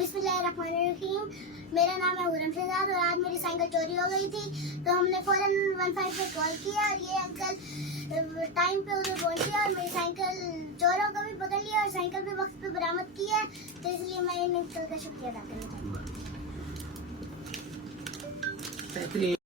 बिस्मिल्लाहिर्रहमानिर्रहीम। मेरा नाम है हुरम शहजाद और आज मेरी साइकिल चोरी हो गई थी, तो हमने फौरन 15 पे कॉल किया और ये अंकल टाइम पे उधर पहुंचे और मेरी साइकिल चोरों को भी पकड़ लिया और साइकिल भी वक्त पे बरामद की है। तो इसलिए मैं इन अंकल का शुक्रिया अदा करना चाहती हूँ।